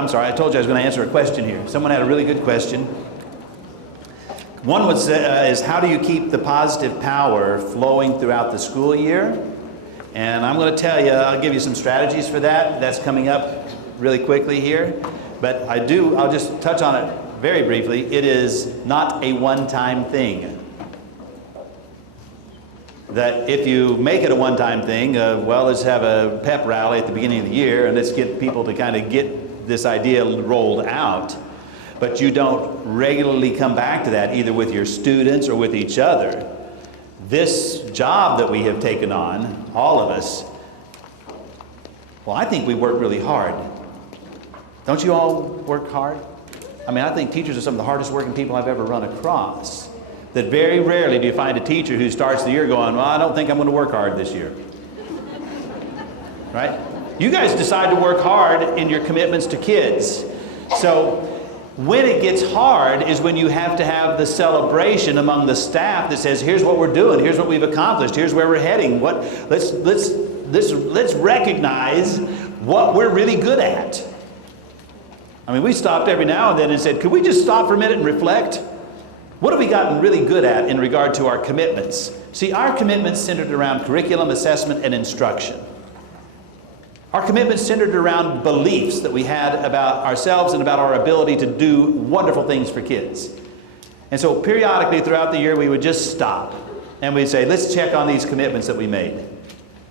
I'm sorry, I told you I was going to answer a question here. Someone had a really good question. One was, is how do you keep the positive power flowing throughout the school year? And I'm going to tell you, I'll give you some strategies for that. That's coming up really quickly here. But I'll just touch on it very briefly. It is not a one-time thing. That if you make it a one-time thing of, well, let's have a pep rally at the beginning of the year and let's get people to kind of get this idea rolled out, but you don't regularly come back to that either with your students or with each other, this job that we have taken on, all of us, well, I think we work really hard. Don't you all work hard? I mean, I think teachers are some of the hardest working people I've ever run across. That very rarely do you find a teacher who starts the year going, well, I don't think I'm going to work hard this year. Right? You guys decide to work hard in your commitments to kids. So when it gets hard is when you have to have the celebration among the staff that says, here's what we're doing, here's what we've accomplished, here's where we're heading. Let's recognize what we're really good at. I mean, we stopped every now and then and said, could we just stop for a minute and reflect? What have we gotten really good at in regard to our commitments? See, our commitments centered around curriculum, assessment, and instruction. Our commitments centered around beliefs that we had about ourselves and about our ability to do wonderful things for kids. And so periodically throughout the year, we would just stop and we'd say, let's check on these commitments that we made.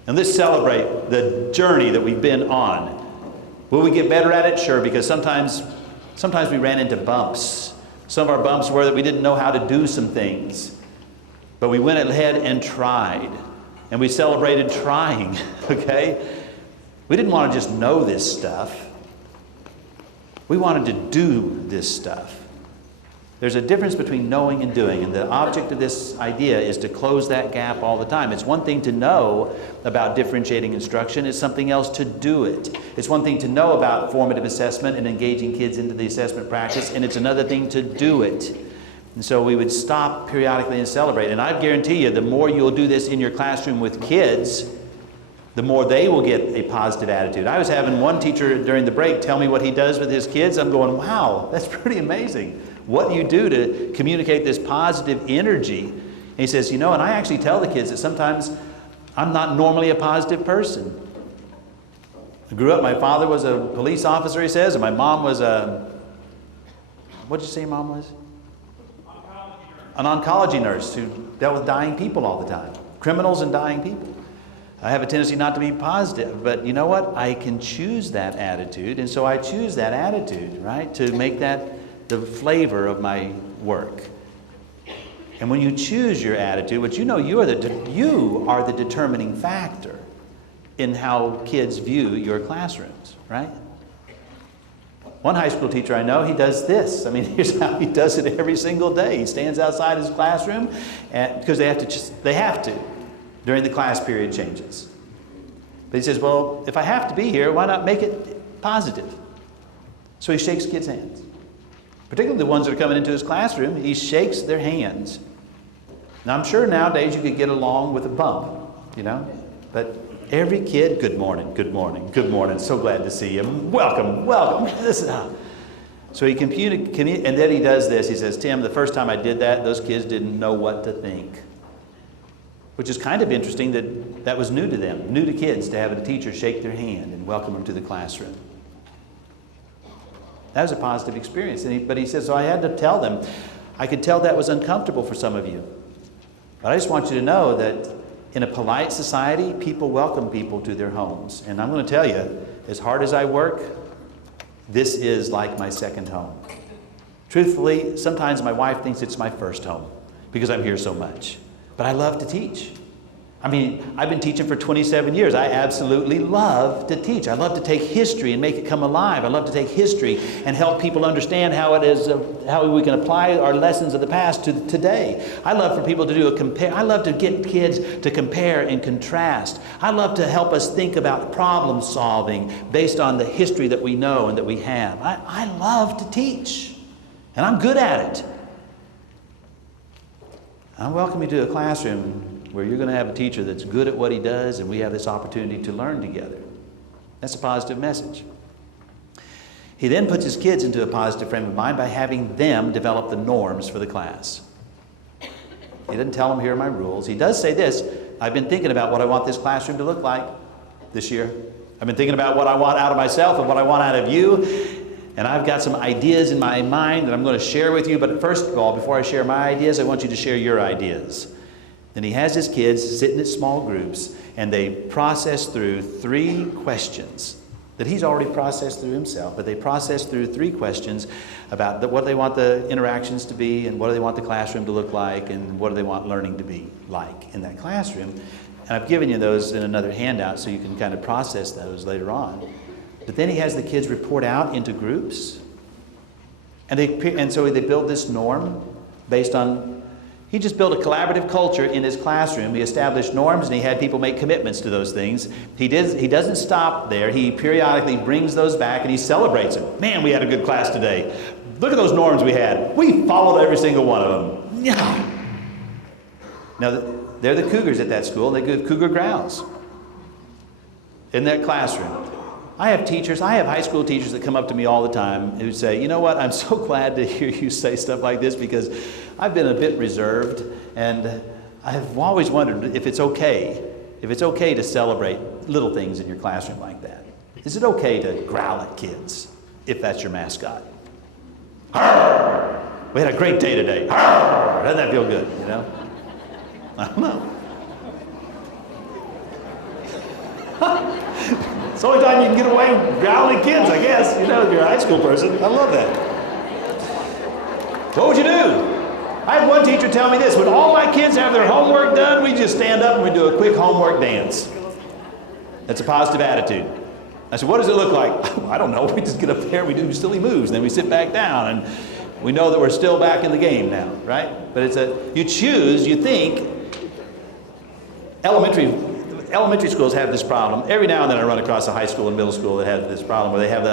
And let's celebrate the journey that we've been on. Will we get better at it? Sure, because sometimes we ran into bumps. Some of our bumps were that we didn't know how to do some things. But we went ahead and tried. And we celebrated trying, okay? We didn't want to just know this stuff. We wanted to do this stuff. There's a difference between knowing and doing, and the object of this idea is to close that gap all the time. It's one thing to know about differentiating instruction, it's something else to do it. It's one thing to know about formative assessment and engaging kids into the assessment practice, and it's another thing to do it. And so we would stop periodically and celebrate. And I guarantee you, the more you'll do this in your classroom with kids, the more they will get a positive attitude. I was having one teacher during the break tell me what he does with his kids. I'm going, wow, that's pretty amazing. What you do to communicate this positive energy. And he says, you know, and I actually tell the kids that sometimes I'm not normally a positive person. I grew up, my father was a police officer, he says, and my mom was what did you say your mom was? An oncology nurse who dealt with dying people all the time. Criminals and dying people. I have a tendency not to be positive, but you know what? I can choose that attitude, and so I choose that attitude, right, to make that the flavor of my work. And when you choose your attitude, which you know you are the determining factor in how kids view your classrooms, right? One high school teacher I know, he does this. I mean, here's how he does it every single day. He stands outside his classroom because they have to during the class period changes. But he says, well, if I have to be here, why not make it positive? So he shakes kids' hands. Particularly the ones that are coming into his classroom, he shakes their hands. Now, I'm sure nowadays you could get along with a bump, you know, but every kid, good morning, good morning, good morning, so glad to see you, welcome, welcome. This is how. So he and then he does this. He says, Tim, the first time I did that, those kids didn't know what to think. Which is kind of interesting that was new to them, new to kids, to have a teacher shake their hand and welcome them to the classroom. That was a positive experience. But he says, so I had to tell them. I could tell that was uncomfortable for some of you. But I just want you to know that in a polite society, people welcome people to their homes. And I'm going to tell you, as hard as I work, this is like my second home. Truthfully, sometimes my wife thinks it's my first home because I'm here so much. But I love to teach. I mean, I've been teaching for 27 years. I absolutely love to teach. I love to take history and make it come alive. I love to take history and help people understand how it is, how we can apply our lessons of the past to today. I love for people to do a compare. I love to get kids to compare and contrast. I love to help us think about problem solving based on the history that we know and that we have. I love to teach, and I'm good at it. I welcome you to a classroom where you're going to have a teacher that's good at what he does, and we have this opportunity to learn together. That's a positive message. He then puts his kids into a positive frame of mind by having them develop the norms for the class. He doesn't tell them, here are my rules. He does say this, I've been thinking about what I want this classroom to look like this year. I've been thinking about what I want out of myself and what I want out of you. And I've got some ideas in my mind that I'm going to share with you. But first of all, before I share my ideas, I want you to share your ideas. Then he has his kids sitting in small groups, and they process through 3 questions that he's already processed through himself, but they process through 3 questions about what they want the interactions to be, and what do they want the classroom to look like, and what do they want learning to be like in that classroom. And I've given you those in another handout so you can kind of process those later on. But then he has the kids report out into groups, and so they build this norm based on, he just built a collaborative culture in his classroom. He established norms, and he had people make commitments to those things. He doesn't stop there. He periodically brings those back, and he celebrates them. Man, we had a good class today. Look at those norms we had. We followed every single one of them. Yeah. Now, they're the Cougars at that school. They give Cougar growls in that classroom. I have high school teachers that come up to me all the time who say, you know what, I'm so glad to hear you say stuff like this because I've been a bit reserved, and I've always wondered if it's okay to celebrate little things in your classroom like that. Is it okay to growl at kids if that's your mascot? Arr! We had a great day today. Arr! Doesn't that feel good, you know? I don't know. It's the only time you can get away growling at kids, I guess. You know, if you're a high school person. I love that. What would you do? I had one teacher tell me this. When all my kids have their homework done, we just stand up and we do a quick homework dance. That's a positive attitude. I said, what does it look like? I don't know. We just get up there, we do silly moves, and then we sit back down, and we know that we're still back in the game now, right? But you think, elementary schools have this problem. Every now and then I run across a high school and middle school that has this problem where they have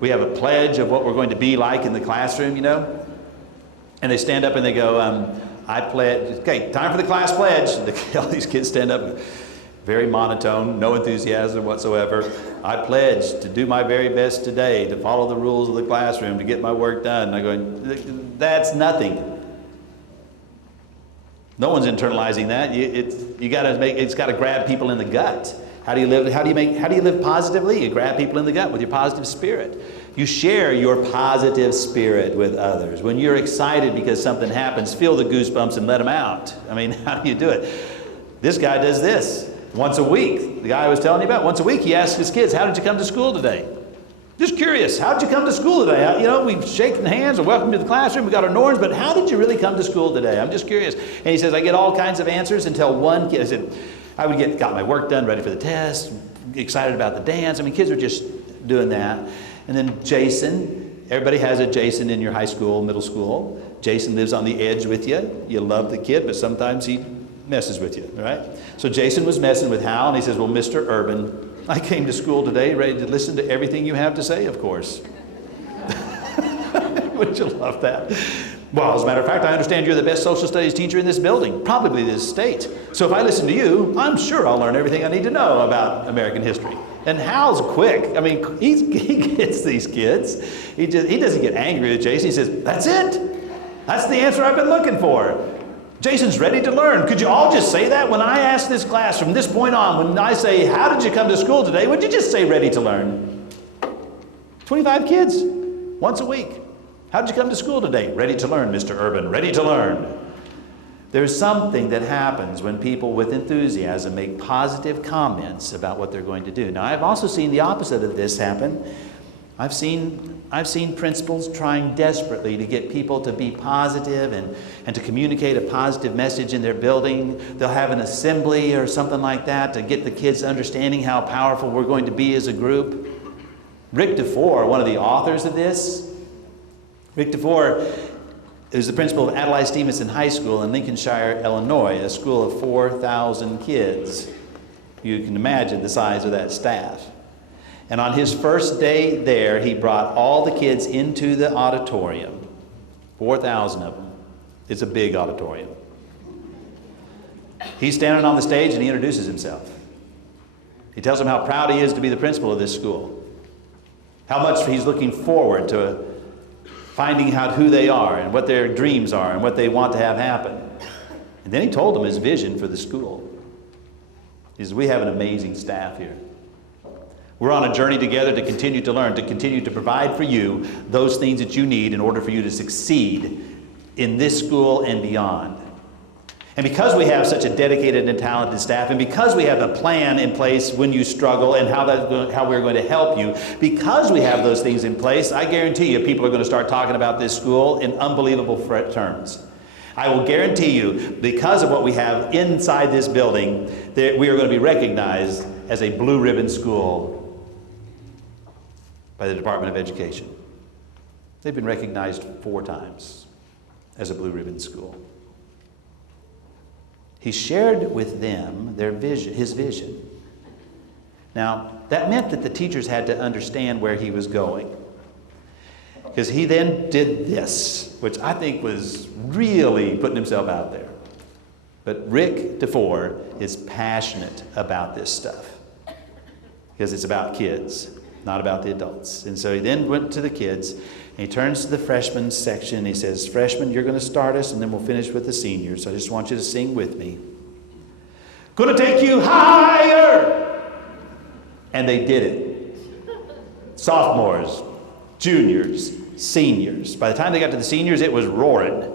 we have a pledge of what we're going to be like in the classroom, you know? And they stand up and they go, I pledge, okay, time for the class pledge. All these kids stand up, very monotone, no enthusiasm whatsoever. I pledge to do my very best today, to follow the rules of the classroom, to get my work done. And I go, that's nothing. No one's internalizing that. It's got to grab people in the gut. How do you live positively? You grab people in the gut with your positive spirit. You share your positive spirit with others. When you're excited because something happens, feel the goosebumps and let them out. I mean, how do you do it? This guy does this once a week. The guy I was telling you about, once a week he asks his kids, how did you come to school today? Just curious, how did you come to school today? You know, we've shaken hands and welcome to the classroom, we got our norms, but how did you really come to school today? I'm just curious. And he says, I get all kinds of answers until one kid, I said, got my work done, ready for the test, excited about the dance. I mean, kids are just doing that. And then Jason, everybody has a Jason in your high school, middle school. Jason lives on the edge with you. You love the kid, but sometimes he messes with you, right? So Jason was messing with Hal, and he says, well, Mr. Urban, I came to school today ready to listen to everything you have to say, of course. Wouldn't you love that? Well, as a matter of fact, I understand you're the best social studies teacher in this building, probably this state. So if I listen to you, I'm sure I'll learn everything I need to know about American history. And Hal's quick. I mean, he gets these kids. He doesn't get angry at Jason. He says, that's it. That's the answer I've been looking for. Jason's ready to learn. Could you all just say that? When I ask this class from this point on, when I say, how did you come to school today? Would you just say ready to learn? 25 kids, once a week. How did you come to school today? Ready to learn, Mr. Urban, ready to learn. There's something that happens when people with enthusiasm make positive comments about what they're going to do. Now, I've also seen the opposite of this happen. I've seen principals trying desperately to get people to be positive and to communicate a positive message in their building. They'll have an assembly or something like that to get the kids understanding how powerful we're going to be as a group. Rick DeFore, one of the authors of this, Rick DeFore is the principal of Adlai Stevenson High School in Lincolnshire, Illinois, a school of 4,000 kids. You can imagine the size of that staff. And on his first day there, he brought all the kids into the auditorium, 4,000 of them. It's a big auditorium. He's standing on the stage and he introduces himself. He tells them how proud he is to be the principal of this school. how much he's looking forward to finding out who they are and what their dreams are and what they want to have happen. And then he told them his vision for the school. He says, we have an amazing staff here. We're on a journey together to continue to learn, to continue to provide for you those things that you need in order for you to succeed in this school and beyond. And because we have such a dedicated and talented staff, and because we have a plan in place when you struggle and how we're going to help you, because we have those things in place, I guarantee you people are going to start talking about this school in unbelievable terms. I will guarantee you, because of what we have inside this building, that we are going to be recognized as a blue ribbon school by the Department of Education. They've been recognized 4 times as a blue ribbon school. He shared with them their vision, his vision. Now, that meant that the teachers had to understand where he was going. Because he then did this, which I think was really putting himself out there. But Rick DeFore is passionate about this stuff. Because it's about kids, not about the adults. And so he then went to the kids, and he turns to the freshman section, and he says, freshmen, you're going to start us, and then we'll finish with the seniors. So I just want you to sing with me. Gonna take you higher! And they did it. Sophomores, juniors, seniors. By the time they got to the seniors, it was roaring.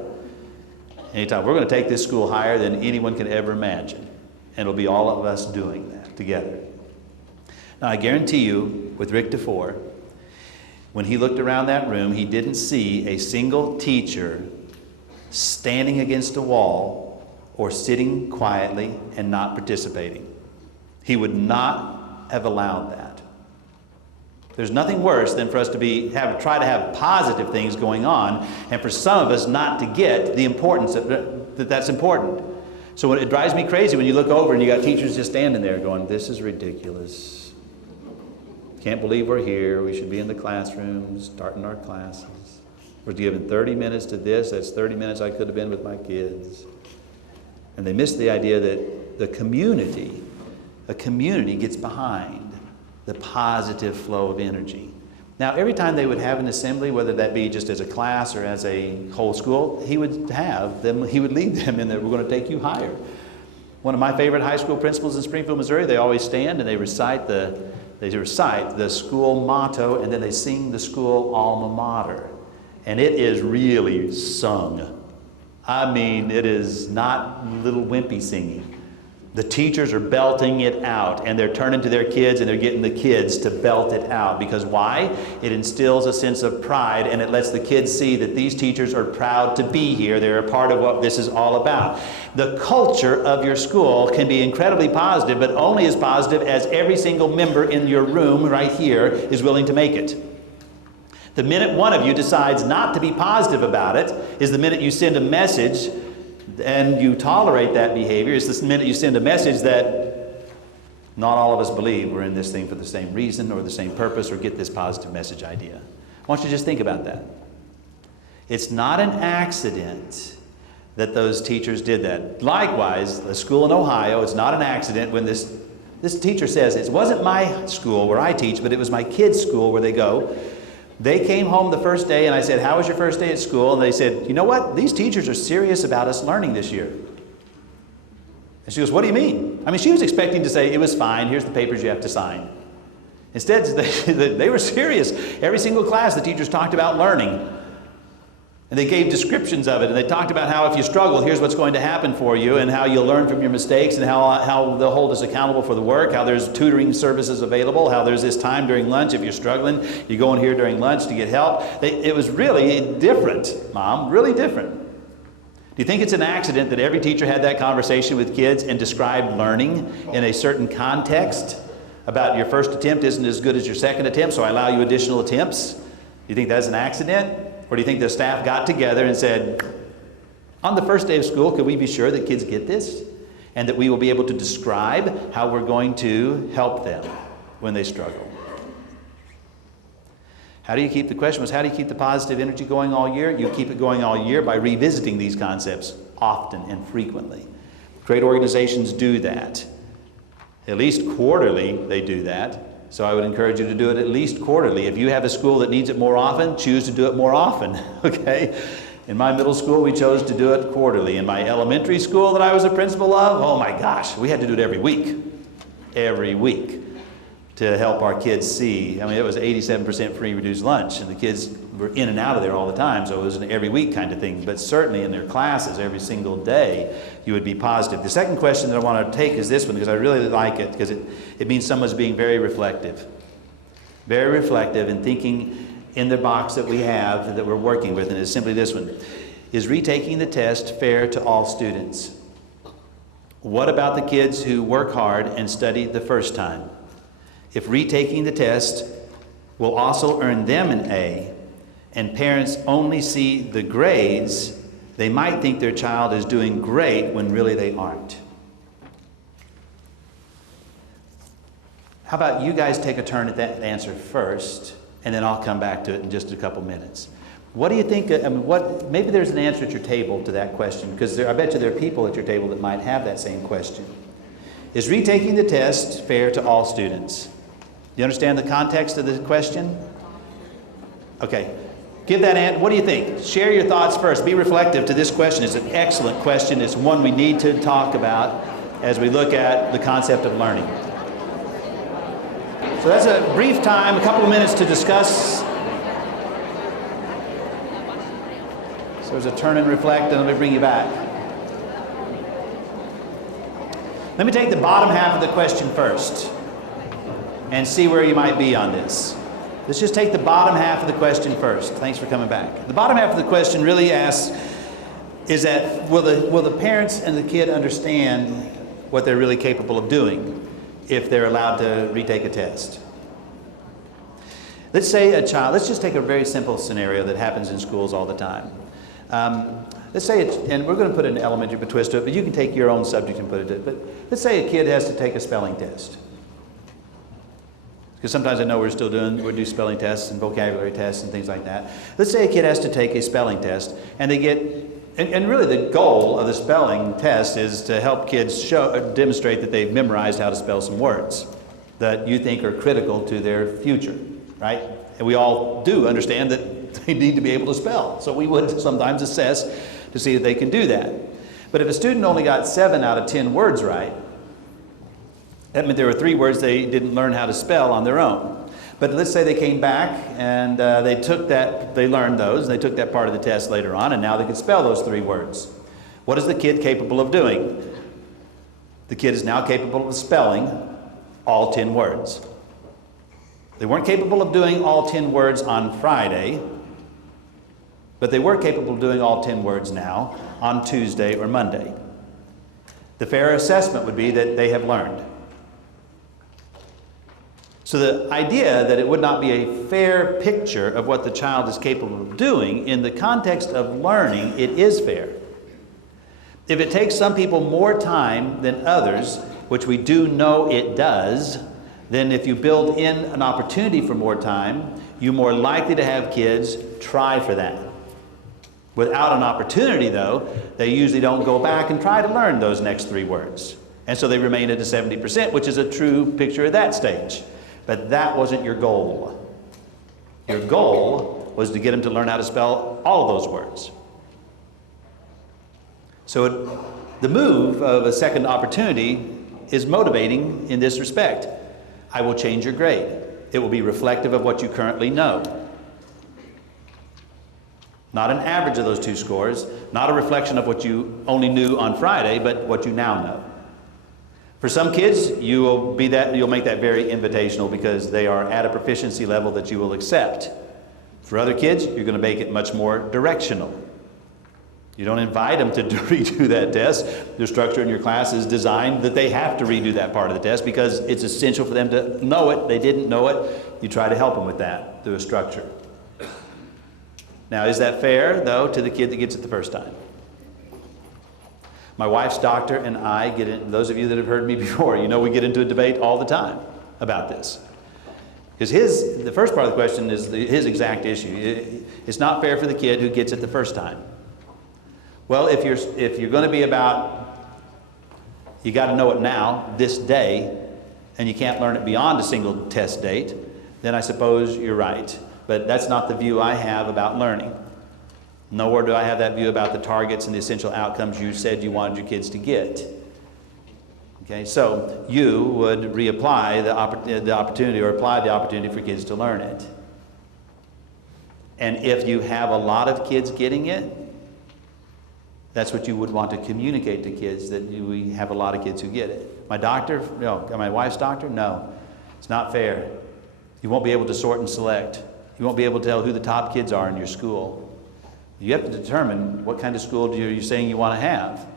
Anytime, we're going to take this school higher than anyone can ever imagine. And it'll be all of us doing that together. Now, I guarantee you, with Rick DeFore, when he looked around that room, he didn't see a single teacher standing against a wall or sitting quietly and not participating. He would not have allowed that. There's nothing worse than for us to try to have positive things going on, and for some of us not to get the importance that's important. So it drives me crazy when you look over and you got teachers just standing there going, this is ridiculous. Can't believe we're here. We should be in the classrooms, starting our classes. We're given 30 minutes to this. That's 30 minutes I could have been with my kids. And they miss the idea that a community gets behind the positive flow of energy. Now, every time they would have an assembly, whether that be just as a class or as a whole school, he would lead them in that we're going to take you higher. One of my favorite high school principals in Springfield, Missouri, they always stand and they recite the school motto, and then they sing the school alma mater. And it is really sung. I mean, it is not little wimpy singing. The teachers are belting it out, and they're turning to their kids and they're getting the kids to belt it out. Because why? It instills a sense of pride, and it lets the kids see that these teachers are proud to be here. They're a part of what this is all about. The culture of your school can be incredibly positive, but only as positive as every single member in your room right here is willing to make it. The minute one of you decides not to be positive about it is the minute you send a message and you tolerate that behavior. It's the minute you send a message that not all of us believe we're in this thing for the same reason or the same purpose or get this positive message idea. I want you to just think about that. It's not an accident that those teachers did that. Likewise, the school in Ohio, it's not an accident when this teacher says, it wasn't my school where I teach, but it was my kids' school where they go. They came home the first day, and I said, how was your first day at school? And they said, you know what? These teachers are serious about us learning this year. And she goes, what do you mean? I mean, she was expecting to say, it was fine. Here's the papers you have to sign. Instead, they were serious. Every single class, the teachers talked about learning. And they gave descriptions of it, and they talked about how if you struggle, here's what's going to happen for you, and how you'll learn from your mistakes, and how they'll hold us accountable for the work, how there's tutoring services available, how there's this time during lunch. If you're struggling, you go in here during lunch to get help. It was really different, Mom, really different. Do you think it's an accident that every teacher had that conversation with kids and described learning in a certain context about your first attempt isn't as good as your second attempt, so I allow you additional attempts? Do you think that's an accident? Or do you think the staff got together and said, on the first day of school, could we be sure that kids get this? And that we will be able to describe how we're going to help them when they struggle? How do you keep the positive energy going all year? You keep it going all year by revisiting these concepts often and frequently. Great organizations do that. At least quarterly, they do that. So I would encourage you to do it at least quarterly. If you have a school that needs it more often, choose to do it more often, okay? In my middle school, we chose to do it quarterly. In my elementary school that I was a principal of, oh my gosh, we had to do it every week to help our kids see. I mean, it was 87% free reduced lunch, and the kids were in and out of there all the time, so it was an every week kind of thing. But certainly in their classes, every single day, you would be positive. The second question that I want to take is this one, because I really like it, because it means someone's being very reflective. Very reflective and thinking in the box that we have that we're working with, and it's simply this one. Is retaking the test fair to all students? What about the kids who work hard and study the first time? If retaking the test will also earn them an A, and parents only see the grades, they might think their child is doing great when really they aren't. How about you guys take a turn at that answer first, and then I'll come back to it in just a couple minutes. What do you think, maybe there's an answer at your table to that question, because I bet you there are people at your table that might have that same question. Is retaking the test fair to all students? Do you understand the context of the question? Okay. Give that answer. What do you think? Share your thoughts first. Be reflective to this question. It's an excellent question. It's one we need to talk about as we look at the concept of learning. So that's a brief time, a couple of minutes to discuss. So there's a turn and reflect, and let me bring you back. Let me take the bottom half of the question first and see where you might be on this. Let's just take the bottom half of the question first. Thanks for coming back. The bottom half of the question really asks, is that will the parents and the kid understand what they're really capable of doing if they're allowed to retake a test? Let's say a child, let's just take a very simple scenario that happens in schools all the time. Let's say, and we're going to put an elementary twist to it, but you can take your own subject and put it to it. But let's say a kid has to take a spelling test. Because sometimes I know we do spelling tests and vocabulary tests and things like that. Let's say a kid has to take a spelling test, and they get, and really the goal of the spelling test is to help kids demonstrate that they've memorized how to spell some words that you think are critical to their future, right? And we all do understand that they need to be able to spell. So we would sometimes assess to see if they can do that. But if a student only got 7 out of 10 words right, that meant there were 3 words they didn't learn how to spell on their own. But let's say they came back and they learned those, and they took that part of the test later on, and now they could spell those 3 words. What is the kid capable of doing? The kid is now capable of spelling all 10 words. They weren't capable of doing all 10 words on Friday, but they were capable of doing all 10 words now on Tuesday or Monday. The fair assessment would be that they have learned. So the idea that it would not be a fair picture of what the child is capable of doing, in the context of learning, it is fair. If it takes some people more time than others, which we do know it does, then if you build in an opportunity for more time, you're more likely to have kids try for that. Without an opportunity, though, they usually don't go back and try to learn those next 3 words. And so they remain at a 70%, which is a true picture at that stage. But that wasn't your goal. Your goal was to get them to learn how to spell all of those words. So the move of a second opportunity is motivating in this respect. I will change your grade. It will be reflective of what you currently know. Not an average of those 2 scores, not a reflection of what you only knew on Friday, but what you now know. For some kids, you'll make that very invitational because they are at a proficiency level that you will accept. For other kids, you're going to make it much more directional. You don't invite them to redo that test. The structure in your class is designed that they have to redo that part of the test because it's essential for them to know it. They didn't know it. You try to help them with that through a structure. Now, is that fair, though, to the kid that gets it the first time? My wife's doctor and I get in, those of you that have heard me before, you know we get into a debate all the time about this. Because the first part of the question is his exact issue. It's not fair for the kid who gets it the first time. Well, if you're going to be about, you got to know it now, this day, and you can't learn it beyond a single test date, then I suppose you're right. But that's not the view I have about learning. Nor do I have that view about the targets and the essential outcomes you said you wanted your kids to get. Okay, so you would reapply the opportunity, or apply the opportunity for kids to learn it. And if you have a lot of kids getting it, that's what you would want to communicate to kids, that we have a lot of kids who get it. My doctor? No. My wife's doctor? No. It's not fair. You won't be able to sort and select. You won't be able to tell who the top kids are in your school. You have to determine what kind of school you're saying you want to have.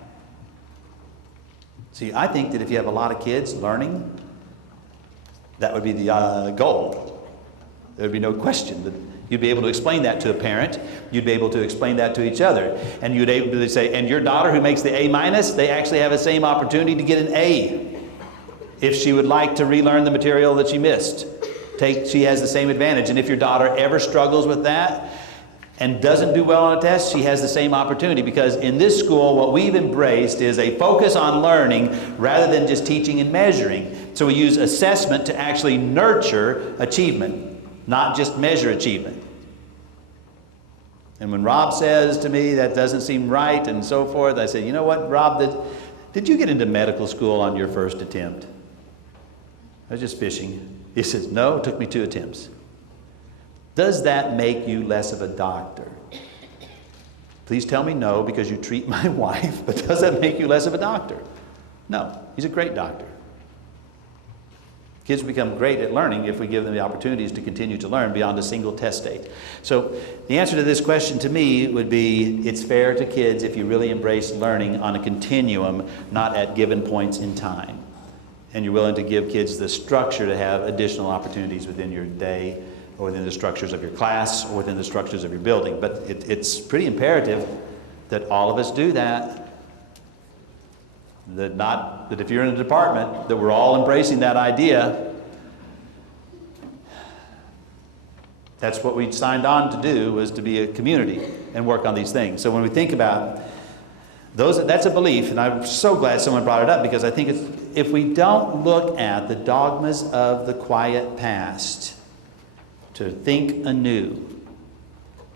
See, I think that if you have a lot of kids learning, that would be the goal. There would be no question that you'd be able to explain that to a parent. You'd be able to explain that to each other. And you'd be able to say, and your daughter who makes the A-, they actually have the same opportunity to get an A if she would like to relearn the material that she missed. She has the same advantage. And if your daughter ever struggles with that and doesn't do well on a test, she has the same opportunity, because in this school what we've embraced is a focus on learning rather than just teaching and measuring. So we use assessment to actually nurture achievement, not just measure achievement. And when Rob says to me that doesn't seem right and so forth, I say, you know what, Rob, did you get into medical school on your first attempt? I was just fishing. He says, no, it took me 2 attempts. Does that make you less of a doctor? Please tell me no, because you treat my wife, but does that make you less of a doctor? No, he's a great doctor. Kids become great at learning if we give them the opportunities to continue to learn beyond a single test date. So the answer to this question to me would be, it's fair to kids if you really embrace learning on a continuum, not at given points in time. And you're willing to give kids the structure to have additional opportunities within your day, or within the structures of your class, or within the structures of your building. But it's pretty imperative that all of us do that. That if you're in a department, that we're all embracing that idea. That's what we signed on to do, was to be a community and work on these things. So when we think about those, that's a belief, and I'm so glad someone brought it up, because I think if we don't look at the dogmas of the quiet past to think anew,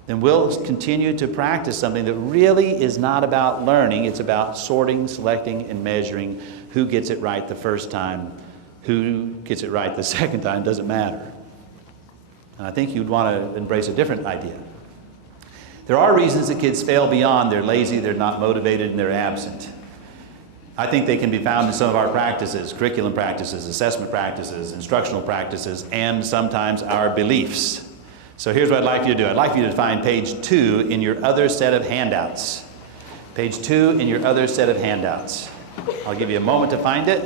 then we'll continue to practice something that really is not about learning. It's about sorting, selecting, and measuring who gets it right the first time, who gets it right the second time, doesn't matter. And I think you'd want to embrace a different idea. There are reasons that kids fail beyond they're lazy, they're not motivated, and they're absent. I think they can be found in some of our practices, curriculum practices, assessment practices, instructional practices, and sometimes our beliefs. So here's what I'd like you to do. I'd like you to find page 2 in your other set of handouts. Page 2 in your other set of handouts. I'll give you a moment to find it.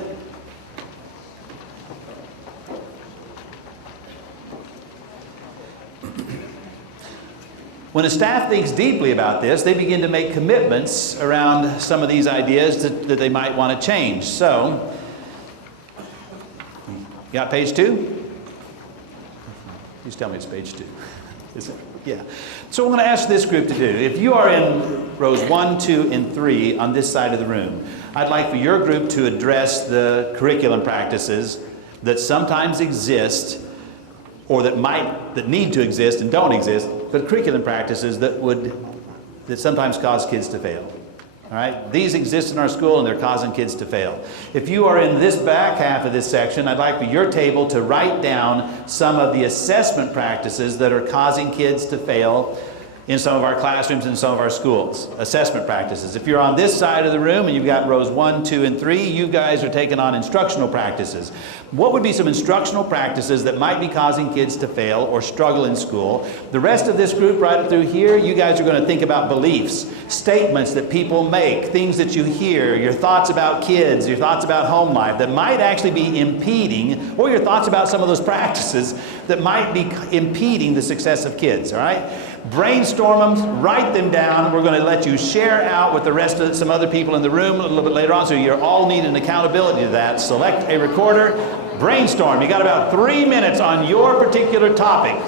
When a staff thinks deeply about this, they begin to make commitments around some of these ideas that they might want to change. So, you got page 2? Please tell me it's page 2. Is it? Yeah. So I'm going to ask this group to do. If you are in rows 1, 2, and 3 on this side of the room, I'd like for your group to address the curriculum practices that sometimes exist, or that need to exist and don't exist, but curriculum practices that sometimes cause kids to fail. All right? These exist in our school, and they're causing kids to fail. If you are in this back half of this section, I'd like for your table to write down some of the assessment practices that are causing kids to fail in some of our classrooms and some of our schools. Assessment practices. If you're on this side of the room and you've got rows 1, 2, and 3, you guys are taking on instructional practices. What would be some instructional practices that might be causing kids to fail or struggle in school? The rest of this group right through here, you guys are going to think about beliefs, statements that people make, things that you hear, your thoughts about kids, your thoughts about home life that might actually be impeding, or your thoughts about some of those practices that might be impeding the success of kids, all right? Brainstorm them, write them down. We're going to let you share out with the rest of some other people in the room a little bit later on, so you all need an accountability to that. Select a recorder, brainstorm. You got about 3 minutes on your particular topic.